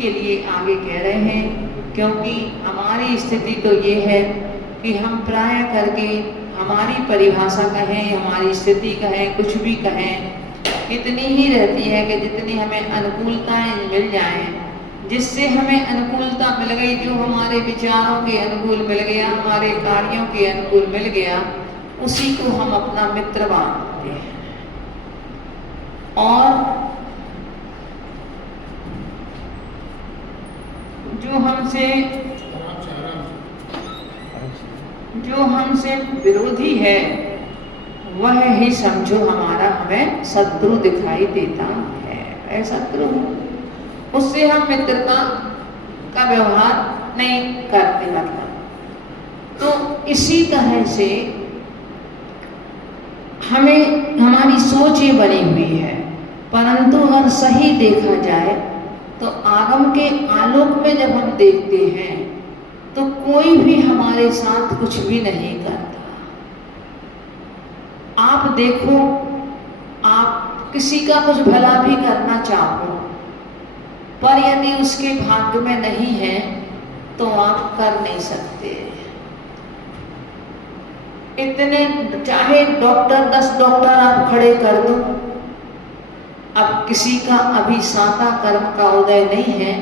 के लिए आगे कह रहे हैं, क्योंकि हमारी स्थिति तो ये है कि हम प्राय करके हमारी परिभाषा कहें, हमारी स्थिति कहें, कुछ भी कहें, इतनी ही रहती है कि जितनी हमें अनुकूलताएं मिल जाएं, जिससे हमें अनुकूलता मिल गई, जो हमारे विचारों के अनुकूल मिल गया, हमारे कार्यों के अनुकूल मिल गया, उसी को हम अपना मित्र मानते हैं। और जो हमसे विरोधी है वह ही समझो हमारा हमें शत्रु दिखाई देता है। शत्रु उससे हम मित्रता का व्यवहार नहीं करते। मतलब तो इसी तरह से हमें हमारी सोच ये बनी हुई है, परंतु अगर सही देखा जाए तो आगम के आलोक में जब हम देखते हैं तो कोई भी हमारे साथ कुछ भी नहीं करता। आप देखो, आप किसी का कुछ भला भी करना चाहो, पर यदि उसके भाग्य में नहीं है तो आप कर नहीं सकते। इतने चाहे डॉक्टर 10 डॉक्टर आप खड़े कर दो, अब किसी का अभी साता कर्म का उदय नहीं है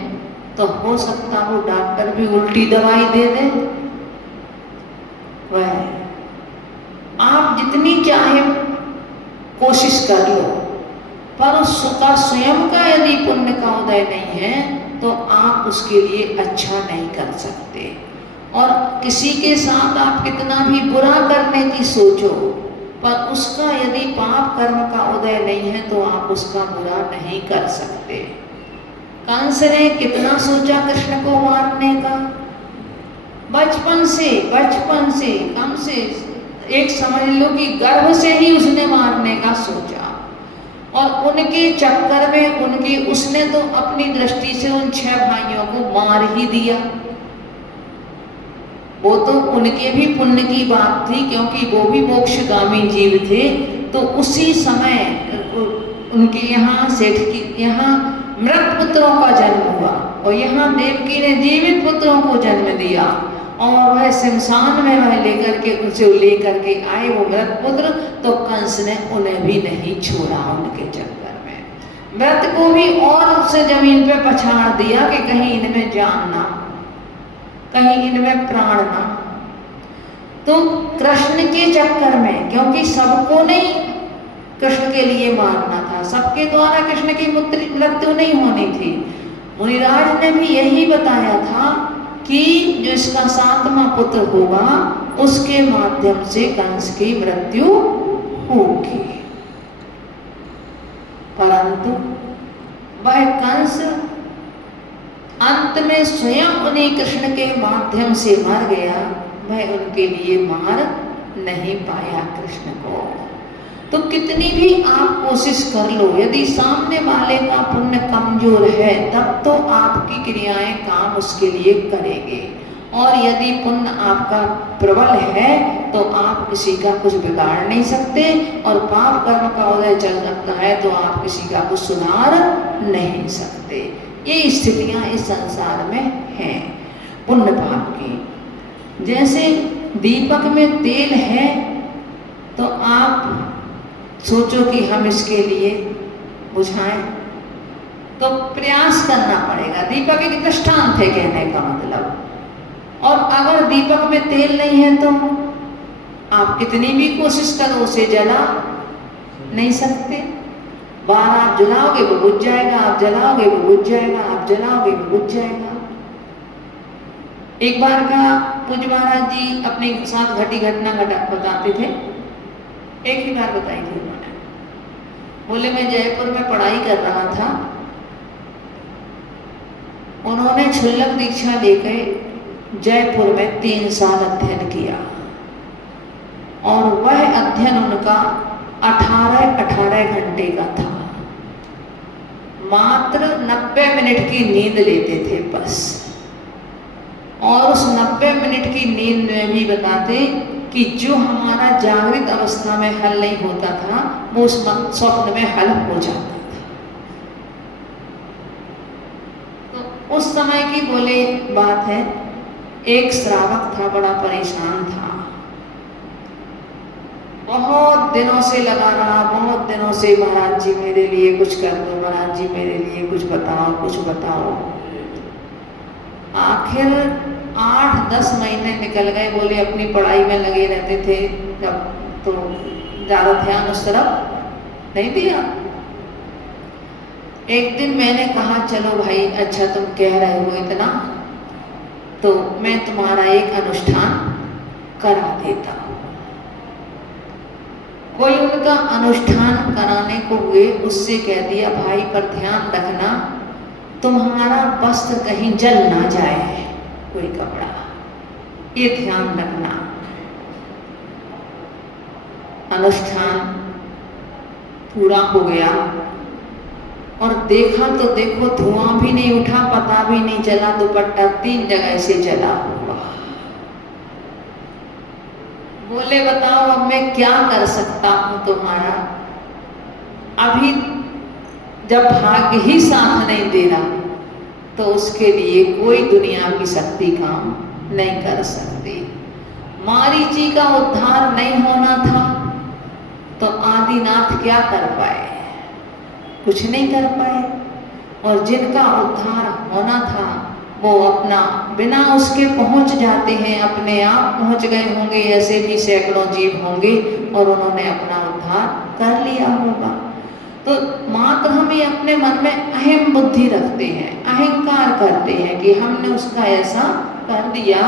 तो हो सकता वो डॉक्टर भी उल्टी दवाई दे दे। वह आप जितनी चाहे कोशिश कर लो, पर उसका स्वयं का यदि पुण्य का उदय नहीं है तो आप उसके लिए अच्छा नहीं कर सकते। और किसी के साथ आप कितना भी बुरा करने की सोचो, पर उसका यदि पाप कर्म का उदय नहीं है तो आप उसका बुरा नहीं कर सकते। कंस ने कितना सोचा कृष्ण को मारने का, बचपन से कम से एक समझ लो कि गर्भ से ही उसने मारने का सोचा। और उनके चक्कर में उसने तो अपनी दृष्टि से उन 6 भाइयों को मार ही दिया। वो तो उनके भी पुण्य की बात थी, क्योंकि वो भी मोक्षगामी जीव थे। तो उसी समय उनके यहाँ सेठ की यहाँ मृत पुत्रों का जन्म हुआ और यहाँ देवकी ने जीवित पुत्रों को जन्म दिया। और वह शमशान में वह लेकर के आए वो मृत पुत्र, तो कंस ने उन्हें भी नहीं छोड़ा। उनके चक्कर में मृत को भी और उसे जमीन पे पछाड़ दिया कि कहीं इनमें जान ना, कहीं इनमें प्राण ना। तो कृष्ण के चक्कर में, क्योंकि सबको नहीं कृष्ण के लिए मारना था, सबके द्वारा कृष्ण की मृत्यु नहीं होनी थी। मुनिराज ने भी यही बताया था कि जो इसका 7वां पुत्र होगा उसके माध्यम से कंस की मृत्यु होगी। परंतु वह कंस अंत में स्वयं उन्हीं कृष्ण के माध्यम से मर गया। वह उनके लिए मार नहीं पाया कृष्ण को। तो कितनी भी आप कोशिश कर लो, यदि सामने वाले का पुण्य कमजोर है तब तो आपकी क्रियाएं काम उसके लिए करेंगे। और यदि पुण्य आपका प्रबल है तो आप किसी का कुछ बिगाड़ नहीं सकते। और पाप कर्म का उदय चल सकता है तो आप किसी का कुछ सुधार नहीं सकते। ये स्थितियां इस संसार में हैं पुण्य पाप की। जैसे दीपक में तेल है तो आप सोचो कि हम इसके लिए बुझाएं, तो प्रयास करना पड़ेगा। दीपक एक दृष्टांत है कहने का मतलब। और अगर दीपक में तेल नहीं है तो आप कितनी भी कोशिश करो उसे जला नहीं सकते। बार आप जलाओगे वो बुझ जाएगा, आप जलाओगे वो बुझ जाएगा, आप जलाओगे वो बुझ जाएगा। एक बार का पूज्य महाराज जी अपने साथ घटी घटना बताते थे, एक ही बार बताई थी उन्होंने। बोले मैं जयपुर में पढ़ाई कर रहा था, उन्होंने क्षुल्लक दीक्षा लेकर जयपुर में 3 साल अध्ययन किया। और वह अध्ययन उनका 18 घंटे का था। मात्र 90 मिनट की नींद लेते थे बस। और उस 90 मिनट की नींद में भी बताते कि जो हमारा जागृत अवस्था में हल नहीं होता था वो उस स्वप्न में हल हो जाता था। तो उस समय की बोले बात है, एक श्रावक था, बड़ा परेशान था, बहुत दिनों से लगा रहा, बहुत दिनों से महाराज जी मेरे लिए कुछ कर दो, महाराज जी मेरे लिए कुछ बताओ, कुछ बताओ। आखिर 8-10 महीने निकल गए। बोले अपनी पढ़ाई में लगे रहते थे जब, तो ज़्यादा ध्यान उस तरफ नहीं दिया। एक दिन मैंने कहा चलो भाई, अच्छा तुम कह रहे हो इतना, तो मैं तुम्हारा एक अनुष्ठान करा देता हूँ। कोई उनका अनुष्ठान कराने को हुए, उससे कह दिया भाई पर ध्यान रखना तुम्हारा वस्त्र कहीं जल ना जाए, कोई कपड़ा, ये ध्यान रखना। अनुष्ठान पूरा हो गया और देखा तो देखो धुआं भी नहीं उठा, पता भी नहीं चला, दुपट्टा 3 जगह से जला हुआ। बोले बताओ अब मैं क्या कर सकता हूं तुम्हारा। अभी जब भाग्य ही साथ नहीं दे रहा तो उसके लिए कोई दुनिया की शक्ति काम नहीं कर सकती। मारीची का उद्धार नहीं होना था तो आदिनाथ क्या कर पाए, कुछ नहीं कर पाए। और जिनका उद्धार होना था वो अपना बिना उसके पहुंच जाते हैं, अपने आप पहुंच गए होंगे। ऐसे भी सैकड़ों जीव होंगे और उन्होंने अपना उद्धार कर लिया होगा। तो मात्र हमें अपने मन में अहम बुद्धि रखते हैं, अहंकार करते हैं कि हमने उसका ऐसा कर दिया,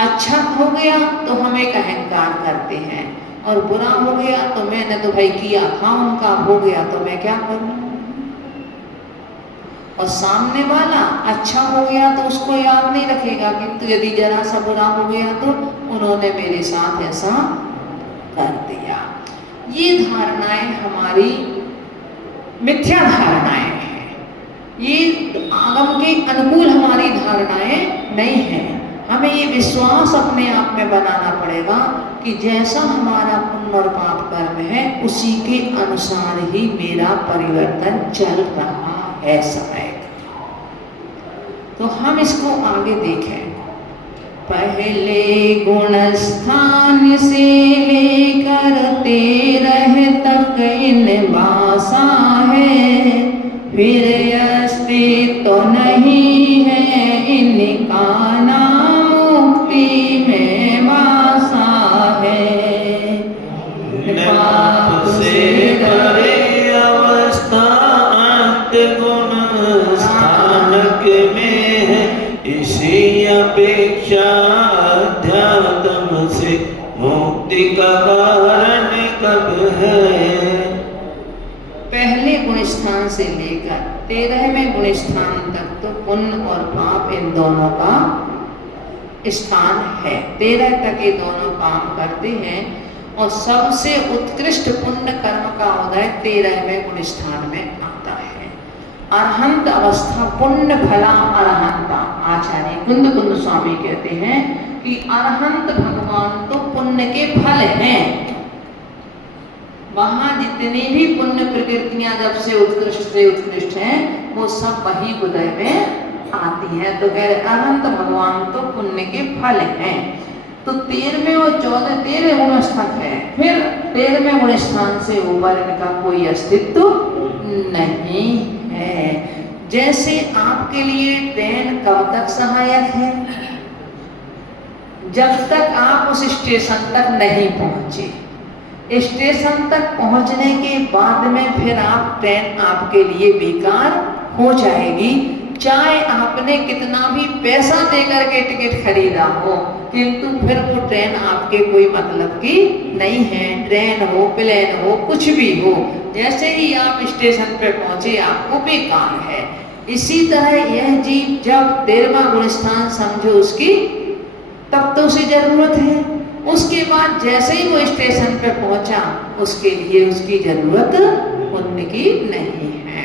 अच्छा हो गया तो हम एक अहंकार करते हैं, और बुरा हो गया तो मैंने तो भाई किया था, उनका हो गया तो मैं क्या करूं। और सामने वाला अच्छा हो गया तो उसको याद नहीं रखेगा, किंतु यदि जरा सा बुरा हो गया तो उन्होंने मेरे साथ ऐसा कर दिया। ये धारणाएं हमारी मिथ्या धारणाएं हैं, ये आगम के अनुकूल हमारी धारणाएं नहीं हैं। हमें ये विश्वास अपने आप में बनाना पड़ेगा कि जैसा हमारा पुण्य और पाप कर्म है उसी के अनुसार ही मेरा परिवर्तन चल रहा है समय। तो हम इसको आगे देखें। पहले गुण स्थान से लेकर 13 तक इन वासा है, फिर अस्तित्व तो नहीं है इनका नाम मुक्ति में वासा है। पाप से करे अवस्था अंत गुण स्थानक में है, इसी अपेक्षा अध्यात्म से मुक्ति का कारण कब है। पहले गुण स्थान से लेकर 13वें गुण स्थान तक तो पुण्य और पाप इन दोनों का स्थान है। 13 तक ये दोनों काम करते हैं और सबसे उत्कृष्ट पुण्य कर्म का उदय 13वें गुण स्थान में आता है। अरहंत अवस्था पुण्य फला अरहंता। आचार्य कुंद कुंद स्वामी कहते हैं कि अरहंत भगवान तो पुण्य के फल हैं। वहां जितनी भी पुण्य प्रकृतियां जब से उत्कृष्ट हैं वो सब वही उदय में आती हैं। तो कह रहे अरहंत भगवान तो पुण्य के फल हैं। तो 13वें और 13 गुण स्थान है, फिर 13वें गुण स्थान से ऊपर इनका कोई अस्तित्व नहीं है। जैसे आपके लिए ट्रेन कब तक सहायक है, जब तक आप उस स्टेशन तक नहीं पहुंचे। स्टेशन तक पहुंचने के बाद में फिर आप ट्रेन आपके लिए बेकार हो जाएगी, चाहे आपने कितना भी पैसा देकर के टिकट खरीदा हो, किंतु फिर वो ट्रेन आपके कोई मतलब की नहीं है। ट्रेन हो, प्लेन हो, कुछ भी हो, जैसे ही आप स्टेशन पर पहुंचे आपको बेकार है। इसी तरह यह जीव जब 13वां गुण स्थान समझो उसकी, तब तो उसे जरूरत है। उसके बाद जैसे ही वो स्टेशन पर पहुंचा उसके लिए उसकी जरूरत पुण्य की नहीं है।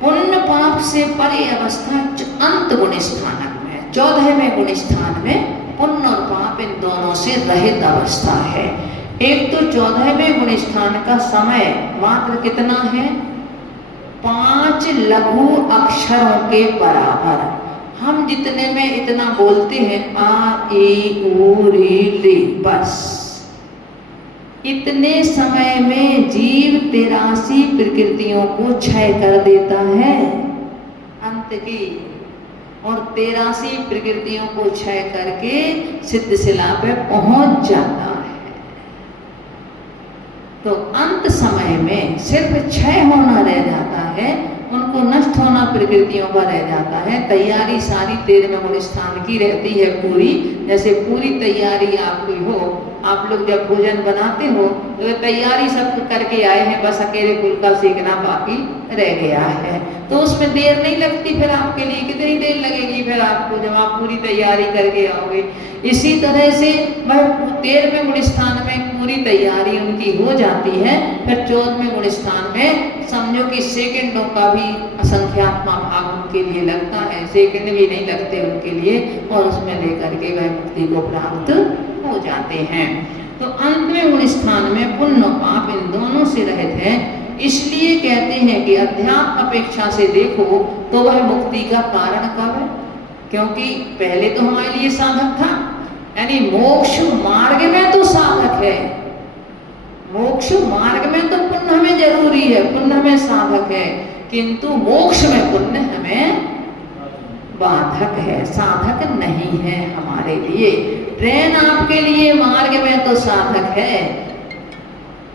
पुण्य पाप से परे अवस्था अंत गुण स्थानक में, 14वें गुण स्थान में पुण्य और पाप इन दोनों से रहित अवस्था है। एक तो 14वें गुण स्थान का समय मात्र कितना है, 5 लघु अक्षरों के बराबर। हम जितने में इतना बोलते हैं आ ई उ री ली, बस इतने समय में जीव 83 प्रकृतियों को क्षय कर देता है अंत की, और 83 प्रकृतियों को क्षय करके सिद्ध शिला पे पहुंच जाता है। तो अंत समय में सिर्फ क्षय होना रह जाता है, उनको नष्ट होना प्रकृतियों का रह जाता है। तैयारी सारी 13वें गुण स्थान की रहती है पूरी। जैसे पूरी तैयारी आपकी हो, आप लोग जब भोजन बनाते हो तो तैयारी सब करके आए हैं, बस अकेले फुल्का सेकना बाकी रह गया है, तो उसमें देर नहीं लगती। फिर आपके लिए कितनी देर लगेगी फिर आपको, जब आप पूरी तैयारी करके आओगे। इसी तरह से वह 13वें गुण स्थान में पूरी तैयारी उनकी हो जाती है। फिर 14वें गुण स्थान में समझो कि सेकंडों का भी असंख्यात्मा भाग उनके लिए लगता है, सेकंड भी नहीं लगते उनके लिए, और उसमें लेकर के वह मुक्ति को प्राप्त हो जाते हैं। तो अंतवें गुण स्थान में पुण्य और पाप इन दोनों से रहित है। इसलिए कहते हैं कि अध्यात्म अपेक्षा से देखो तो वह मुक्ति का कारण कब है? क्योंकि पहले तो हमारे लिए साधक था, यानी मोक्ष मार्ग में तो साधक है, मोक्ष मार्ग में तो पुण्य हमें जरूरी है, पुण्य हमें साधक है, किंतु मोक्ष में पुण्य हमें बाधक है, साधक नहीं है हमारे लिए। ट्रेन आपके लिए मार्ग में तो साधक है,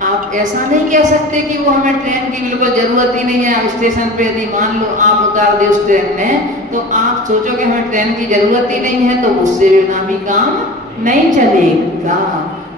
आप ऐसा नहीं कह सकते कि वो हमें ट्रेन की बिल्कुल जरूरत ही नहीं है। आप स्टेशन पे यदि मान लो आप उतार दे उस ट्रेन में, तो आप सोचो कि हमें ट्रेन की जरूरत ही नहीं है, तो उससे बिना भी काम नहीं चलेगा।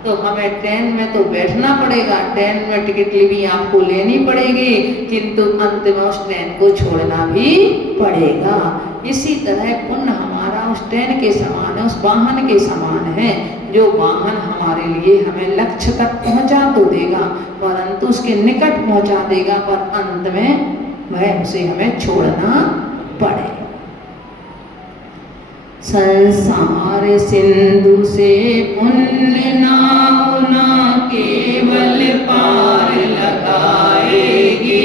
तो हमें ट्रेन में तो बैठना पड़ेगा, ट्रेन में टिकट भी आपको लेनी पड़ेगी, किंतु अंत में उस ट्रेन को छोड़ना भी पड़ेगा। इसी तरह पुण्य हमारा उस ट्रेन के समान है, उस वाहन के समान है, जो वाहन हमारे लिए हमें लक्ष्य तक पहुंचा तो देगा, परंतु उसके निकट पहुंचा देगा, पर अंत में वह उसे हमें छोड़ना पड़ेगा। संसार सिंधु से पुण्य नाव ना केवल पार लगाएगी,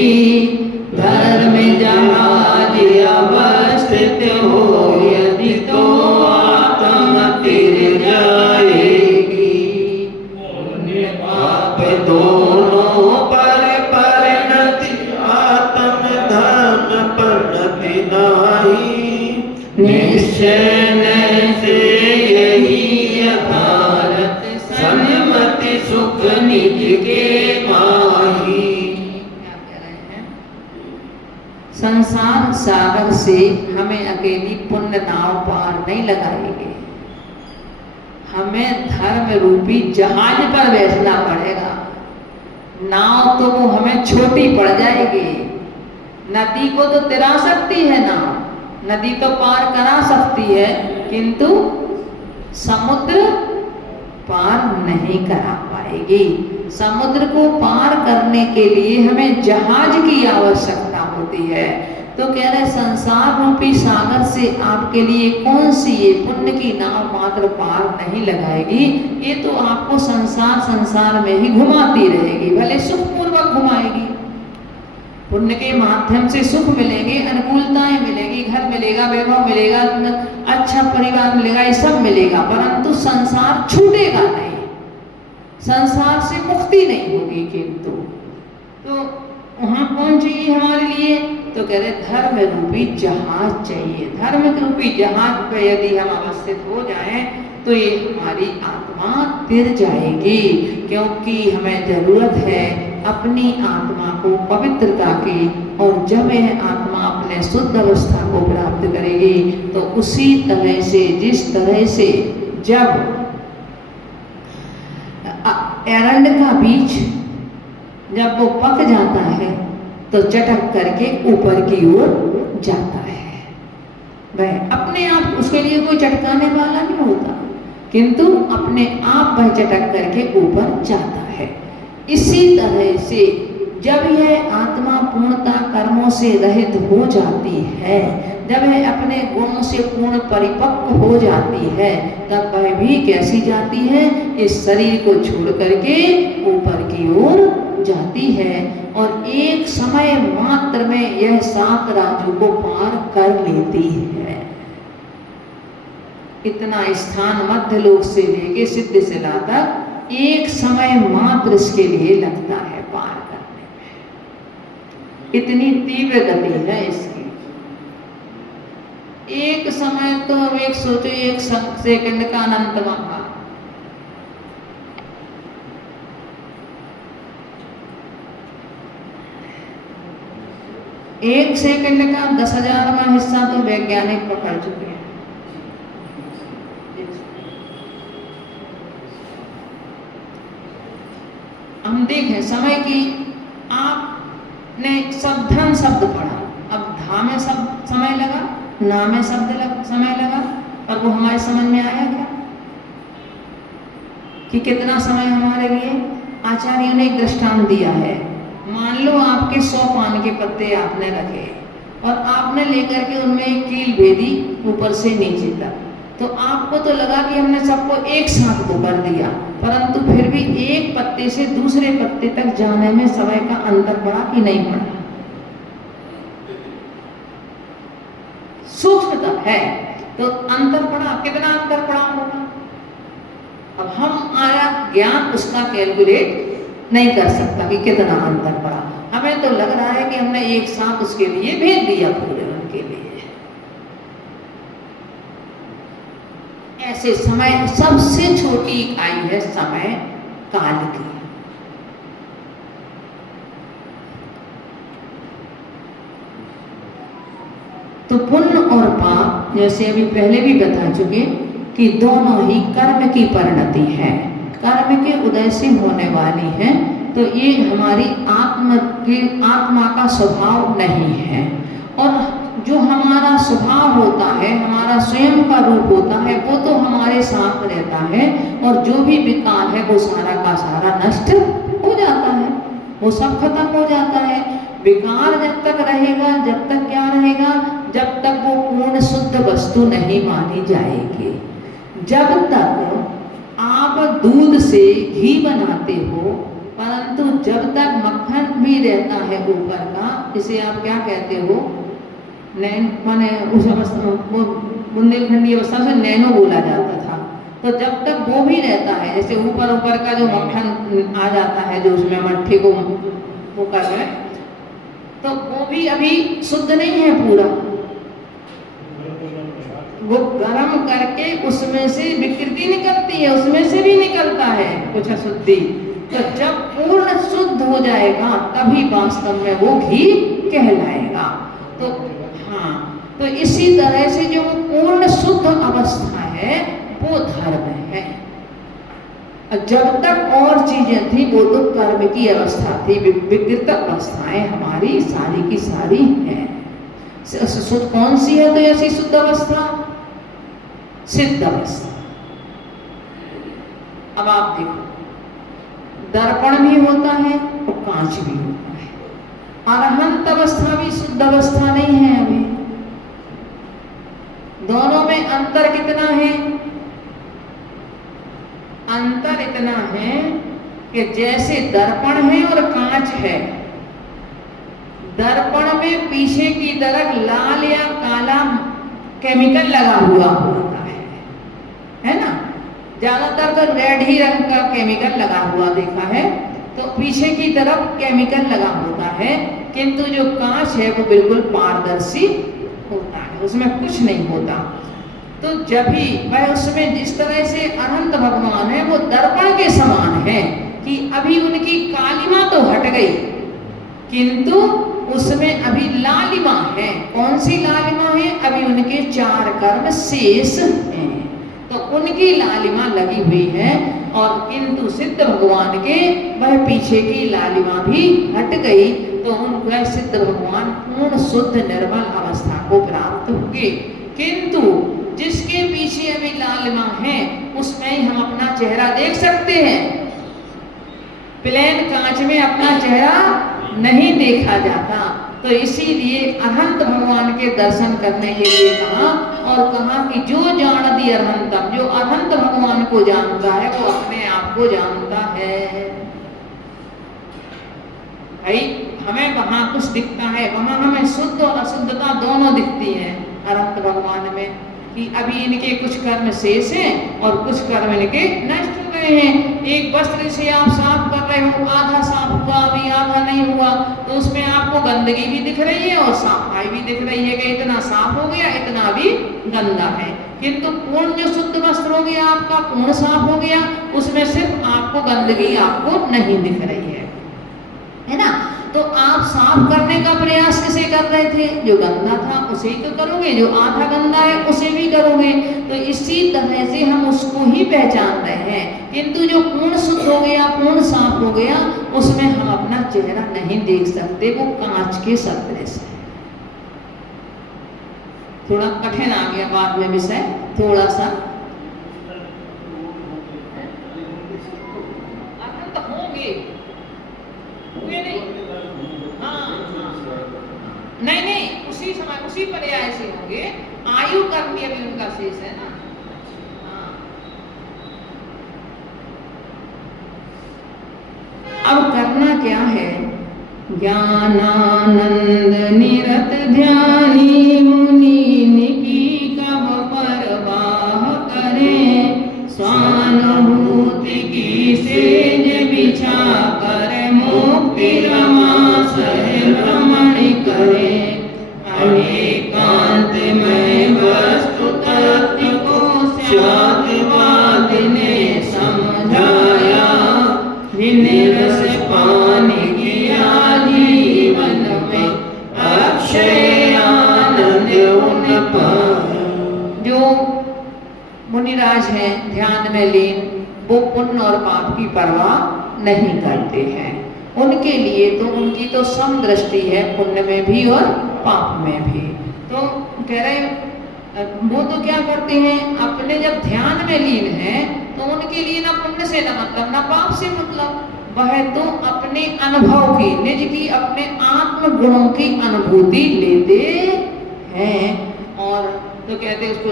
धर्म जहाज अवस्थित हो यदि तो आत्मा तिर जाएगी। पुण्य पाप दोनों पर परिणति, आत्म धर्म परिणति नाही। निश्चय से यही यथार्थ, सन्मति सुख निज के माही। क्या कह रहे हैं? संसार सागर से हमें अकेली पुण्य नाव पार नहीं लगाएगी, हमें धर्म रूपी जहाज पर बैठना पड़ेगा। नाव तो वो हमें छोटी पड़ जाएगी, नदी को तो तिरा सकती है नाव, नदी तो पार करा सकती है, किंतु समुद्र पार नहीं करा पाएगी। समुद्र को पार करने के लिए हमें जहाज की आवश्यकता होती है। तो कह रहे संसार रूपी सागर से आपके लिए कौन सी ये पुण्य की नाव मात्र पार नहीं लगाएगी, ये तो आपको संसार में ही घुमाती रहेगी, भले सुखपूर्वक घुमाएगी। पुण्य के माध्यम से सुख मिलेंगे, अनुकूलताएं मिलेगी, घर मिलेगा, वैभव मिलेगा, अच्छा परिवार मिलेगा, ये सब मिलेगा, परंतु संसार छूटेगा नहीं, संसार से मुक्ति नहीं होगी। किंतु तो वहां कौन चाहिए हमारे लिए? तो कह रहे धर्म रूपी जहाज चाहिए। धर्म रूपी जहाज पे यदि हम अवस्थित हो जाएं तो ये हमारी आत्मा तिर जाएगी, क्योंकि हमें जरूरत है अपनी आत्मा को पवित्रता की, और जब यह आत्मा अपने शुद्ध अवस्था को प्राप्त करेगी तो उसी तरह से, जिस तरह से जब एरंड का बीज जब वो पक जाता है तो चटक करके ऊपर की ओर जाता है, वह अपने आप, उसके लिए कोई चटकाने वाला नहीं होता, किंतु अपने आप वह चटक करके ऊपर जाता है। इसी तरह से जब यह आत्मा पूर्णता कर्मों से रहित हो जाती है, जब वह अपने गुणों से पूर्ण परिपक्व हो जाती है, तब वह भी कैसी जाती है? इस शरीर को छोड़ करके ऊपर की की ओर जाती है और एक समय मात्र में यह 7 राजू को पार कर लेती है। इतना स्थान मध्य लोक से लेके सिद्ध शिला तक एक समय मात्र इसके लिए लगता है पार करने में। इतनी तीव्र गति है इसकी। एक समय तो अब एक सोचो, एक सेकंड का अनंत महा। एक सेकंड का 10,000वां हिस्सा तो वैज्ञानिक पकड़ चुके हैं। हम देखें समय की, आपने सावधान शब्द पढ़ा, अब धा में सब समय लगा, ना में समय लगा, और वो हमारे समझ में आया क्या कि कितना समय हमारे लिए? आचार्यों ने एक दृष्टांत दिया है। मान लो आपके 100 पान के पत्ते आपने रखे और आपने लेकर के उनमें एक कील भेदी ऊपर से नीचे तक, तो आपको तो लगा कि हमने सबको एक साथ तो कर दिया, परंतु फिर भी एक पत्ते से दूसरे पत्ते तक जाने में समय का अंतर पड़ा कि नहीं पड़ा? सूक्ष्मता है तो अंतर पड़ा। कितना अंतर पड़ा होगा? अब हमारा ज्ञान उसका कैलकुलेट नहीं कर सकता कि कितना अंतर पड़ा। हमें तो लग रहा है कि हमने एक साथ उसके लिए भेज दिया पूरे उनके लिए। ऐसे समय सबसे छोटी इकाई है समय काल की। तो पुण्य और पाप, जैसे अभी पहले भी बता चुके कि दोनों ही कर्म की परिणति है, कर्म के उदय से होने वाली है। तो ये हमारी आत्मा का स्वभाव नहीं है। और जो हमारा स्वभाव होता है, हमारा स्वयं का रूप होता है, वो तो हमारे साथ रहता है, और जो भी विकार है वो सारा का सारा नष्ट हो जाता है, वो सब खत्म हो जाता है। विकार जब तक रहेगा, जब तक क्या रहेगा? जब तक वो पूर्ण शुद्ध वस्तु नहीं मानी जाएगी। जब तक आप दूध से घी बनाते हो, परंतु जब तक मक्खन भी रहता है ऊपर का, इसे आप क्या कहते हो? माने उस अवस्था, बुंदेलखंडी अवस्था से नैनो बोला जाता था। तो जब तक वो भी रहता है, जैसे ऊपर का जो मक्खन आ जाता है, जो उसमें मट्ठी को वो कर रहे, तो वो भी अभी शुद्ध नहीं है पूरा। वो गर्म करके उसमें से विकृति निकलती है, उसमें से भी निकलता है कुछ अशुद्धि। तो जब पूर्ण शुद्ध हो जाएगा तभी वास्तव में वो घी कहलाएगा। तो हाँ, तो इसी तरह से जो पूर्ण शुद्ध अवस्था है वो धर्म है। जब तक और चीजें थी वो तो कर्म की अवस्था थी, विकृत अवस्थाएं हमारी सारी की सारी हैं। कौन सी है तो ऐसी शुद्ध अवस्था? सिद्ध अवस्था। अब आप देखो, दर्पण भी होता है और कांच भी होता है। अरहंत अवस्था भी शुद्ध अवस्था नहीं है अभी। दोनों में अंतर कितना है? अंतर इतना है कि जैसे दर्पण है और कांच है, दर्पण में पीछे की तरफ लाल या काला केमिकल लगा हुआ होता है ना? ज्यादातर तो रेड ही रंग का केमिकल लगा हुआ देखा है, तो पीछे की तरफ केमिकल लगा होता है। किंतु जो कांच है वो बिल्कुल पारदर्शी होता है, उसमें कुछ नहीं होता। तो जब भी वह उसमें जिस तरह से अनंत भगवान है वो दर्पण के समान है कि अभी उनकी कालिमा तो हट गई, किंतु उसमें अभी लालिमा है। कौन सी लालिमा है? अभी उनके 4 कर्म शेष हैं, तो उनकी लालिमा लगी हुई है। और किंतु सिद्ध भगवान के वह पीछे की लालिमा भी हट गई, तो उनका सिद्ध भगवान पूर्ण शुद्ध निर्मल अवस्था को प्राप्त होंगे। किंतु जिसके पीछे अभी लालिमा है उसमें ही हम अपना चेहरा देख सकते हैं। प्लेन कांच में अपना चेहरा नहीं देखा जाता। तो इसीलिए अनंत भगवान के दर्शन करने के लिए कहा, और कहा कि जो जान दी अनंतम, जो अनंत भगवान को जानता है वो अपने आप को जानता है। भाई हमें वहां कुछ दिखता है, वहां हमें शुद्ध और अशुद्धता दोनों दिखती है अनंत भगवान में, कि अभी इनके कुछ कर्म शेष हैं और कुछ कर्म इनके नष्ट हो गए हैं। एक वस्त्र से आप साफ कर रहे हो, आधा साफ हुआ, अभी आधा नहीं हुआ, तो उसमें आपको गंदगी भी दिख रही है और सफाई भी दिख रही है कि इतना साफ हो गया, इतना भी गंदा है। किंतु पूर्ण जो शुद्ध वस्त्र हो गया आपका, पूर्ण साफ हो गया, उसमें सिर्फ आपको गंदगी आपको नहीं दिख रही है ना। तो आप साफ करने का प्रयास किसे कर रहे थे? जो गंदा था उसे ही तो करोगे, जो आधा गंदा है उसे भी करोगे। तो इसी तरह से हम उसको ही पहचान रहे हैं, किंतु जो पूर्ण शुद्ध हो गया, पूर्ण साफ हो गया, उसमें हम अपना चेहरा नहीं देख सकते, वो कांच के सदृश है। थोड़ा कठिन आ गया बाद में विषय, थोड़ा सा तो होंगे, नहीं, नहीं नहीं, उसी समय उसी पर्याय से होंगे। आयु कर्म भी अभी उनका शेष है ना। हाँ। अब करना क्या है? ज्ञानानंद निरत ध्यानी मुनीन की कब परवाह करें, स्वानुभूति की सेज बिछा कर मुक्ति रमा सह भ्रमण करे। अनेकांत में वस्तु तत्व को शांतिवाद ने समझाया, विनिरस पानी किया जीवन में अक्षय आनंद उन पाया। जो मुनिराज हैं ध्यान में लीन, वो पुण्य और पाप की परवाह नहीं करते हैं। उनके लिए तो उनकी तो समदृष्टि है, पुण्य में भी और पाप में भी। तो कह रहे वो तो क्या करते हैं, अपने जब ध्यान में लीन हैं तो उनके लिए ना पुण्य से ना मतलब, ना पाप से मतलब। वह तो अपने अनुभव की, निज की, अपने आत्म गुणों की अनुभूति लेते हैं। और तो कहते उसको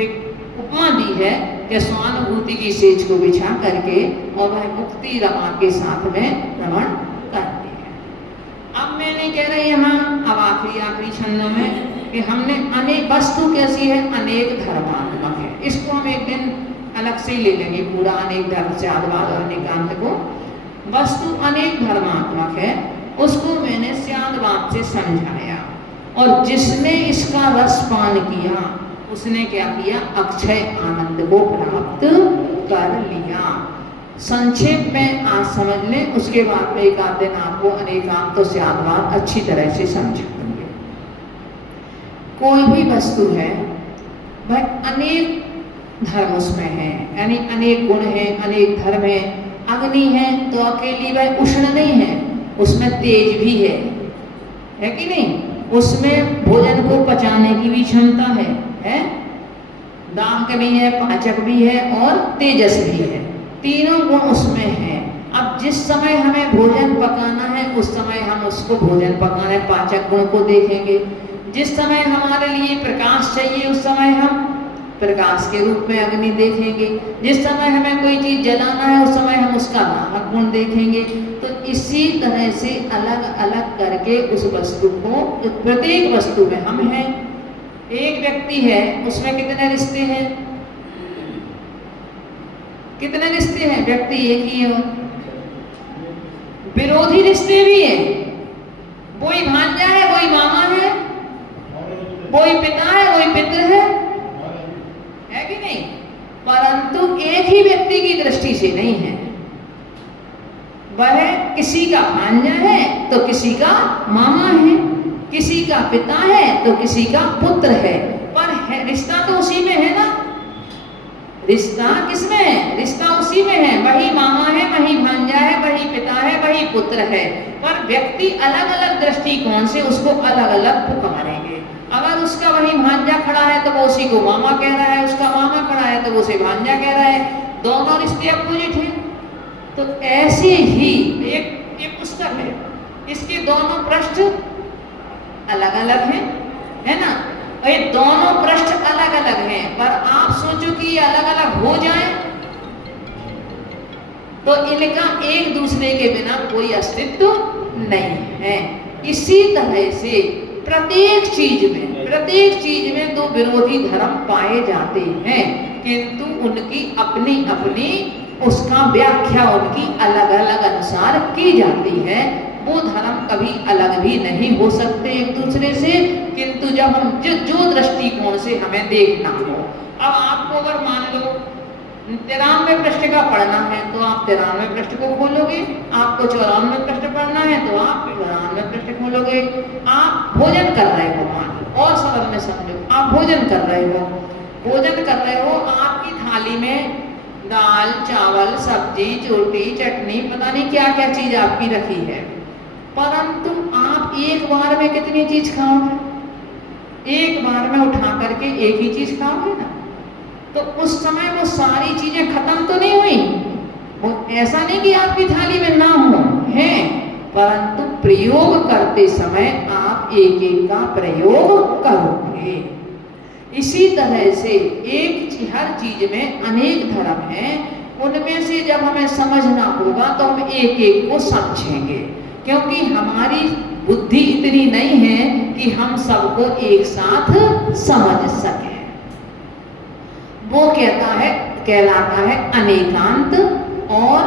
एक उपमा दी है कि स्वानुभूति की सेज को बिछा करके और वह मुक्ति रमा के साथ में भ्रमण करती है। अब मैं नहीं कह रही यहाँ, अब आखिरी छंदों में कि हमने अनेक वस्तु कैसी है, अनेक धर्मात्मक है। इसको हम एक दिन अलग से ही ले लेंगे पूरा, अनेक धर्म से आदवाद और अनेकांत को। वस्तु अनेक धर्मात्मक है, उसको मैंने स्यादवाद से समझाया। और जिसने इसका रस पान किया उसने क्या किया? अक्षय आनंद को प्राप्त कर लिया। संक्षेप में आज समझ लें, उसके बाद में एक आध दिन आपको अनेकांत तो स्यादवाद अच्छी तरह से समझाएंगे। कोई भी वस्तु है वह अनेक धर्म उसमें है, यानी अनेक गुण है, अनेक धर्म है। अग्नि है तो अकेली वह उष्ण नहीं है, उसमें तेज भी है कि नहीं? उसमें भोजन को पचाने की भी क्षमता है, दाहक भी है, पाचक भी है और तेजस भी है। तीनों गुण उसमें हैं। अब जिस समय हमें भोजन पकाना है उस समय हम उसको भोजन पकाने पाचक गुण को देखेंगे। जिस समय हमारे लिए प्रकाश चाहिए उस समय हम प्रकाश के रूप में अग्नि देखेंगे। जिस समय हमें कोई चीज जलाना है उस समय हम उसका दाहक गुण देखेंगे। तो इसी तरह से अलग अलग करके उस वस्तु को, प्रत्येक वस्तु में हम हैं। एक व्यक्ति है, उसमें कितने रिश्ते हैं? कितने रिश्ते हैं? व्यक्ति एक ही है, विरोधी रिश्ते भी हैं। कोई भांजा है, कोई मामा है, कोई पिता है, कोई पितर है कि नहीं? परंतु एक ही व्यक्ति की दृष्टि से नहीं है। वह किसी का भांजा है तो किसी का मामा है, किसी का पिता है तो किसी का पुत्र है, पर है रिश्ता तो उसी में है ना। रिश्ता किसमें है? रिश्ता उसी में है। वही मामा है, वही भांजा है, वही पिता है, वही पुत्र है, पर व्यक्ति अलग अलग दृष्टिकोण से उसको अलग अलग पुकारेंगे। अगर उसका वही भांजा खड़ा है तो वो उसी को मामा कह रहा है, उसका मामा खड़ा है तो वो उसे भांजा कह रहा है। दोनों रिश्ते अपोजिट हैं। तो ऐसे ही एक पुस्तक है, इसके दोनों पृष्ठ अलग अलग हैं, है ना? ये दोनों पृष्ठ अलग अलग हैं, पर आप सोचो कि ये अलग अलग हो जाए तो इनका एक दूसरे के बिना कोई अस्तित्व नहीं है। इसी तरह से प्रत्येक चीज में दो विरोधी धर्म पाए जाते हैं, किंतु उनकी अपनी अपनी उसका व्याख्या उनकी अलग अलग अनुसार की जाती है। वो धर्म कभी अलग भी नहीं हो सकते एक दूसरे से, किंतु जब हम जो दृष्टिकोण से हमें देखना हो। अब आपको अगर मान लो 93 पृष्ठ का पढ़ना है तो आप 93 पृष्ठ को खोलोगे, आपको 94 पृष्ठ पढ़ना है तो आप 94 पृष्ठ खोलोगे। आप भोजन कर रहे हो, मान लो और सरल में समझो, आप भोजन कर रहे हो, आपकी थाली में दाल चावल सब्जी रोटी चटनी पता नहीं क्या क्या चीज आपकी रखी है, परंतु आप एक बार में कितनी चीज खाओगे? एक बार में उठा करके एक ही चीज खाओगे ना, तो उस समय वो सारी चीजें खत्म तो नहीं हुई। वो ऐसा नहीं कि आपकी थाली में ना हो, है, परंतु प्रयोग करते समय आप एक एक का प्रयोग करोगे। इसी तरह से हर चीज में अनेक धर्म हैं, उनमें से जब हमें समझना होगा तो हम एक एक को समझेंगे, क्योंकि हमारी बुद्धि इतनी नहीं है कि हम सबको एक साथ समझ सकें। वो कहलाता है अनेकांत, और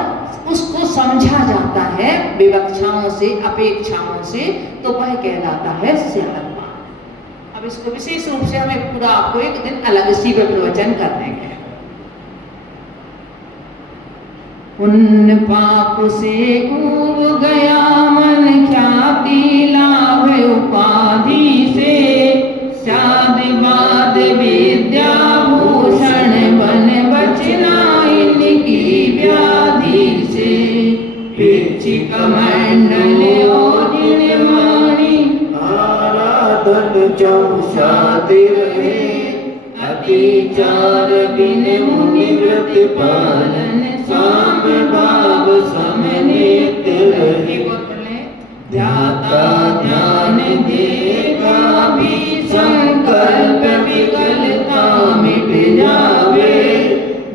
उसको समझा जाता है विवक्षाओं से अपेक्षाओं से, तो वह कहलाता है श्यामत्मा। अब इसको विशेष रूप से हमें पूरा आपको एक दिन अलग सी प्रवचन कर देंगे। उन पाप से ऊब गया मन ख्याति लाभ उपाधि से, शाद विद्या भूषण बन बचना इनकी व्याधि से। पेची कमंडल और निर्माणी आराधन चौसाति रहे, अतिचार बिन मुनि व्रत पालन साम भाव समनित रहे। ध्याता ध्यान देगा भी संकल्प विकलता मिट जावे,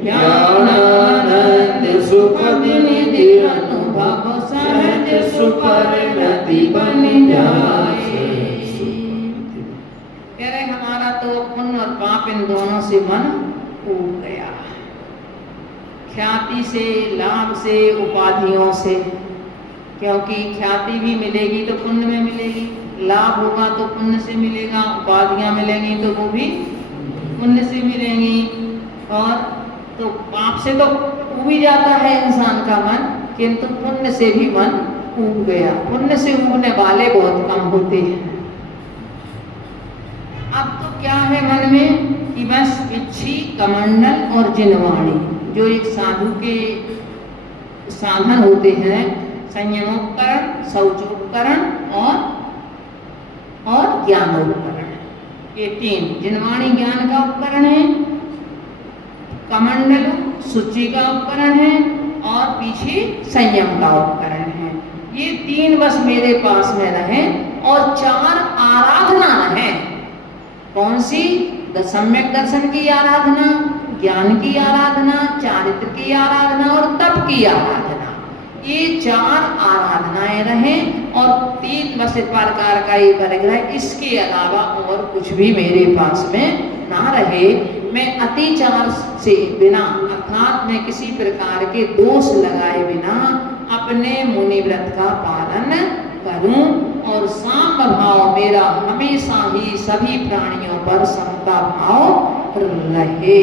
ज्ञानानंद सुखद निधि अनुभव सहज सुपरिणति बन जाए। कह रहे हमारा तो पुण्य और पाप इन दोनों से मन ऊब गया, ख्याति से, लाभ से, उपाधियों से, क्योंकि ख्याति भी मिलेगी तो पुण्य में मिलेगी, लाभ होगा तो पुण्य से मिलेगा, उपाधियां मिलेंगी तो वो भी पुण्य से मिलेंगी, और तो पाप से तो ऊब ही जाता है इंसान का मन, किंतु पुण्य से भी मन ऊब गया। पुण्य से ऊबने वाले बहुत कम होते हैं। अब तो क्या है मन में कि बस इच्छी कमंडल और जिनवाणी, जो एक साधु के साधन होते हैं, संयमोपकरण, शौचोपकरण और ज्ञानोपकरण, ये तीन। जिनवाणी ज्ञान का उपकरण है, कमंडल शुचि का उपकरण है, और पीछे संयम का उपकरण है। ये तीन बस मेरे पास में रहे, और 4 आराधना है। कौन सी? सम्यक दर्शन की आराधना, ज्ञान की आराधना, चारित्र की आराधना और तप की आराधना। ये 4 आराधनाएं रहें, और 3 बस प्रकार का ये परिग्रह, इसके अलावा और कुछ भी मेरे पास में ना रहे। मैं अतिचार से बिना, अर्थात मैं किसी प्रकार के दोष लगाए बिना अपने मुनि व्रत का पालन करूं, और साम भाव मेरा हमेशा ही सभी प्राणियों पर समता भाव रहे।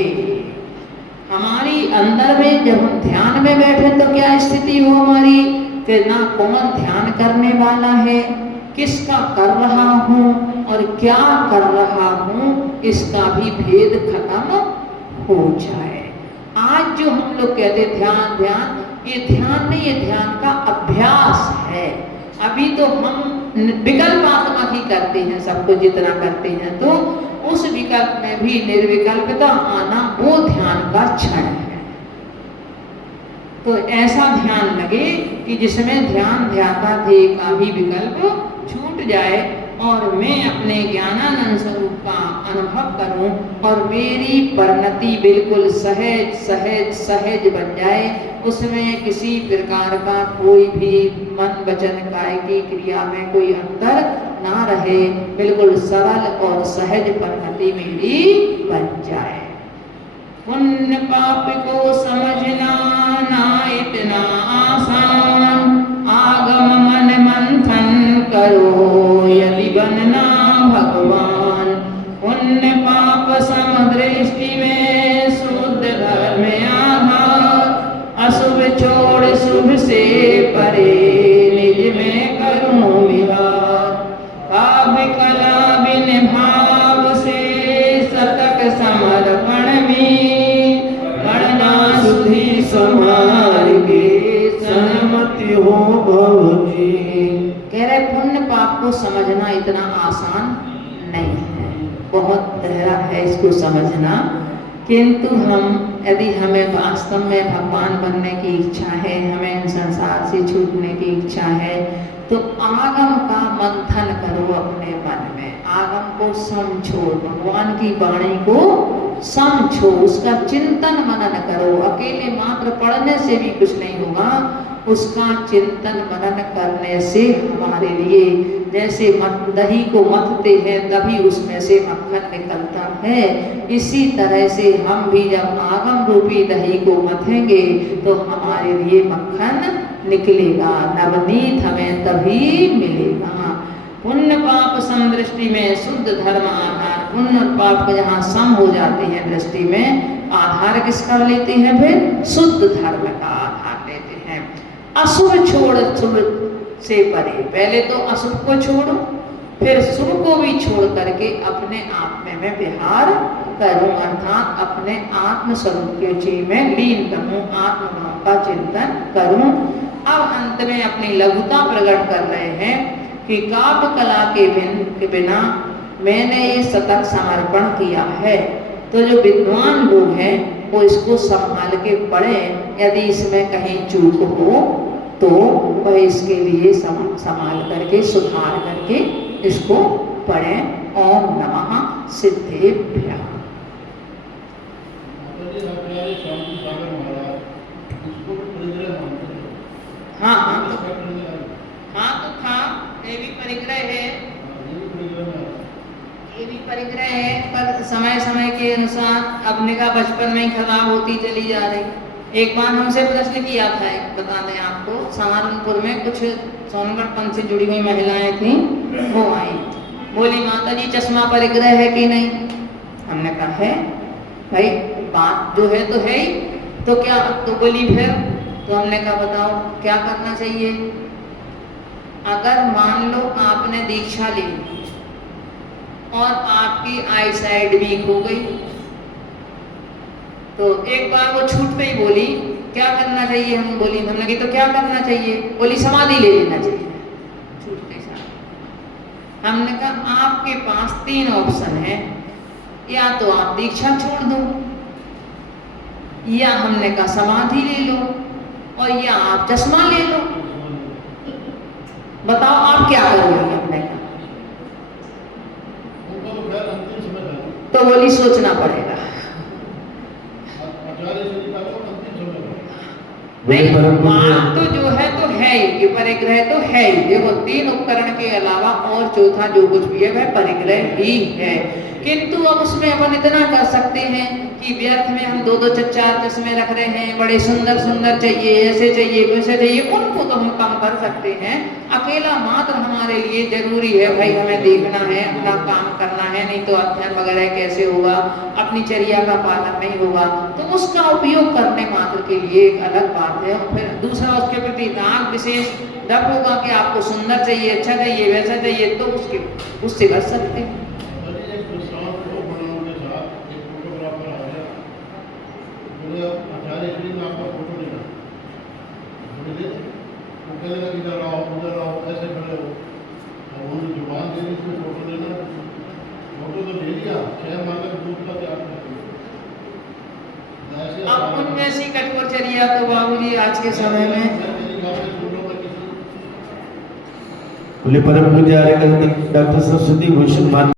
हमारी अंदर में जब हम ध्यान में बैठे तो क्या स्थिति हो हमारी, कि ना कौन ध्यान करने वाला है, किसका कर रहा हूँ और क्या कर रहा हूँ, इसका भी भेद खत्म हो जाए। आज जो हम लोग कहते ध्यान ध्यान, ये ध्यान नहीं, ये ध्यान का अभ्यास है। अभी तो हम विकल्पात्मक ही करते हैं, सबको जितना करते हैं, तो उस विकल्प में भी निर्विकल्पता आना वो ध्यान का क्षण है। तो ऐसा ध्यान लगे कि जिसमें ध्यान ध्याता थे का भी विकल्प छूट जाए, और मैं अपने ज्ञानानंद स्वरूप का अनुभव करूं, और मेरी परिणति बिल्कुल सहज सहज सहज बन जाए। उसमें किसी प्रकार का कोई भी मन वचन काय की क्रिया में कोई अंतर ना रहे, बिल्कुल सरल और सहज परिणति मेरी बन जाए। पुण्य पाप को समझना ना इतना आसान, आगम मन मंथन करो यदि बनना भगवान। पुण्य पाप समदृष्टि में शुद्ध धर्म आधार, अशुभ छोड़ शुभ से परे निज में करूं विहार। काव्य कला बिन भाव से सतक समर्पण में, गणना सुधि समार के सहमति हो भव जी। कह रहे पुण्य पाप को समझना इतना आसान नहीं है, बहुत गहरा है इसको समझना। किंतु यदि हमें वास्तव में भगवान बनने की इच्छा है, हमें संसार से छूटने की इच्छा है, तो आगम का मंथन करो अपने मन में, आगम को समझो, भगवान की वाणी को समझो, उसका चिंतन मनन करो। अकेले मात्र पढ़ने से भी कुछ नहीं होगा, उसका चिंतन मनन करने से हमारे लिए, जैसे दही को मथते हैं तभी उसमें से मक्खन निकलता है, इसी तरह से हम भी जब आगम रूपी दही को मथेंगे तो हमारे लिए मक्खन निकलेगा, नवनीत हमें तभी मिलेगा। पुण्य पाप समदृष्टि में शुद्ध धर्म आधार, पुण्य और पाप के जहाँ सम हो जाते हैं दृष्टि में, आधार किसका लेते हैं? फिर शुद्ध धर्म का आधार लेते हैं। अशुभ छोड़ शुभ से परे, पहले तो अशुभ को छोड़ो, फिर शुभ को भी छोड़ करके अपने आत्म में विहार करूं, अर्थात अपने आत्म स्वरूप के ची में लीन करूं, आत्मभाव का चिंतन करूं। अब अंत में अपनी लघुता प्रकट कर रहे हैं कि काव्य कला के बिना मैंने ये शतक समर्पण किया है, तो जो विद्वान लोग हैं वो इसको संभाल के पढ़ें, यदि इसमें कहीं चूक हो तो वह इसके लिए संभाल करके सुधार करके इसको पढ़ें। ओम नमः सिद्धेभ्यः। हाँ हाँ तो था, ये भी परिग्रह है, ये भी परिग्रह है, पर समय समय के अनुसार अपने का बचपन में ही खराब होती चली जा रही। एक बार हमसे प्रश्न किया था, बता दें आपको, सहारनपुर में कुछ सोनगढ़ पंथ से जुड़ी हुई महिलाएं थी, वो आई, बोली माता जी चश्मा परिग्रह है कि नहीं? हमने कहा है भाई, बात जो है तो है ही, तो क्या, तो बोली फिर, तो हमने कहा बताओ क्या करना चाहिए? अगर मान लो आपने दीक्षा ली और आपकी आई साइड वीक हो गई, तो एक बार वो छूट पे ही बोली क्या करना चाहिए? हम बोली, हमने कही तो क्या करना चाहिए? बोली समाधि ले लेना चाहिए। छूट के साथ हमने कहा आपके पास 3 ऑप्शन है, या तो आप दीक्षा छोड़ दो, या हमने कहा समाधि ले लो, और या आप चश्मा ले लो। बताओ आप क्या करोगे? अपने का तो बोली सोचना पड़ेगा। नहीं, बात तो जो है तो है ही, ये परिग्रह तो है ही। देखो 3 उपकरण के अलावा और चौथा जो कुछ भी है वह परिग्रह ही है, किंतु अब उसमें अपन इतना कर सकते हैं कि व्यर्थ में हम 2-2 4 चश्मे रख रहे हैं, बड़े सुंदर सुंदर चाहिए, ऐसे चाहिए वैसे चाहिए, उनको तो हम कम कर सकते हैं। अकेला मात्र हमारे लिए जरूरी है भाई, हमें देखना है, अपना काम करना है, नहीं तो अध्ययन वगैरह कैसे होगा, अपनी चर्या का पालन नहीं होगा, तो उसका उपयोग करने मात्र के लिए एक अलग बात है। फिर दूसरा, उसके प्रति राग विशेष डर होगा कि आपको सुंदर चाहिए, अच्छा चाहिए, वैसा चाहिए, तो उससे बच सकते हैं। अब उनमें सी कठोर चर्या तो बाबूजी आज के समय में बोले परम पूज्य डॉक्टर सरस्वती भूषण